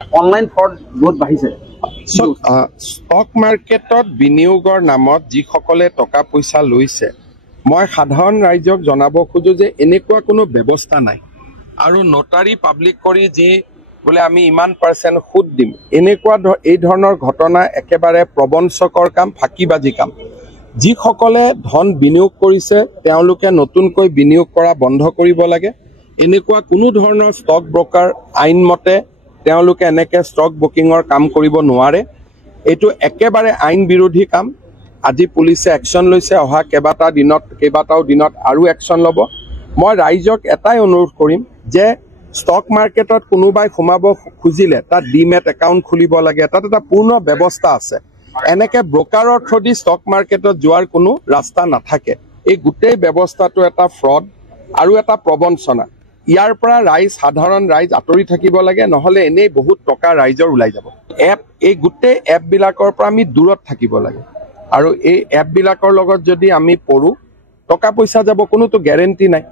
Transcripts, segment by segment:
Online fraud বহুত বাঢ়িছে। Stock মাৰ্কেটত বিনিয়োগৰ নামত যিসকলে টকা পইচা লৈছে, মই সাধাৰণ ৰাইজক জনাব খোজো যে এনেকুৱা কোনো ব্যৱস্থা নাই। আৰু নোটাৰী পাব্লিক কৰি যি বোলে আমি ইমান % সুদ দিম, এনেকুৱা এই ধৰণৰ ঘটনা একেবাৰে প্ৰবঞ্চকৰ কাম, ফাঁকিবাজি কাম। যিসকলে ধন বিনিয়োগ কৰিছে তেওঁলোকে নতুনকৈ বিনিয়োগ কৰা বন্ধ কৰিব লাগে। এনেকুৱা কোনো ধৰণৰ ষ্টক ব্ৰকাৰ আইনমতে তেওঁলোকে এনেকৈ ষ্টক বুকিঙৰ কাম কৰিব নোৱাৰে। এইটো একেবাৰে আইন বিৰোধী কাম। আজি পুলিচে একশ্যন লৈছে, অহা কেইবাটাও দিনত আৰু একশ্যন ল'ব। মই ৰাইজক এটাই অনুৰোধ কৰিম যে ষ্টক মাৰ্কেটত কোনোবাই সোমাব খুজিলে তাত ডিমেট একাউণ্ট খুলিব লাগে, তাত এটা পূৰ্ণ ব্যৱস্থা আছে। এনেকৈ ব্ৰকাৰৰ থ্ৰুদি ষ্টক মাৰ্কেটত যোৱাৰ কোনো ৰাস্তা নাথাকে। এই গোটেই ব্যৱস্থাটো এটা ফ্ৰড আৰু এটা প্ৰবঞ্চনা। ইয়াৰ পৰা সাধাৰণ ৰাইজ আঁতৰি থাকিব লাগে, নহ'লে এনেই বহুত টকা ৰাইজৰ ওলাই যাব। এই গোটেই এপবিলাকৰ পৰা আমি দূৰত থাকিব লাগে। আৰু এই এপবিলাকৰ লগত যদি আমি পৰোঁ, টকা পইচা যাব, কোনোতো গেৰেণ্টি নাই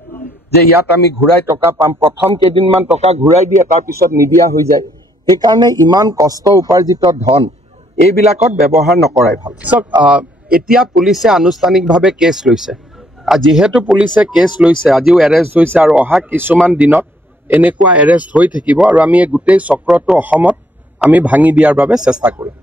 যে ইয়াত আমি ঘূৰাই টকা পাম। প্ৰথম কেইদিনমান টকা ঘূৰাই দিয়ে, তাৰপিছত নিদিয়া হৈ যায়। সেইকাৰণে ইমান কষ্ট উপাৰ্জিত ধন এইবিলাকত ব্যৱহাৰ নকৰাই ভাল। এতিয়া পুলিচে আনুষ্ঠানিকভাৱে কেছ লৈছে। যিহেতু পুলিচে কেছ লৈছে, আজিও এৰেষ্ট হৈছে আৰু অহা কিছুমান দিনত এনেকুৱা এৰেষ্ট হৈ থাকিব। আৰু আমি এই গোটেই চক্ৰটো অসমত আমি ভাঙি দিয়াৰ বাবে চেষ্টা কৰিম।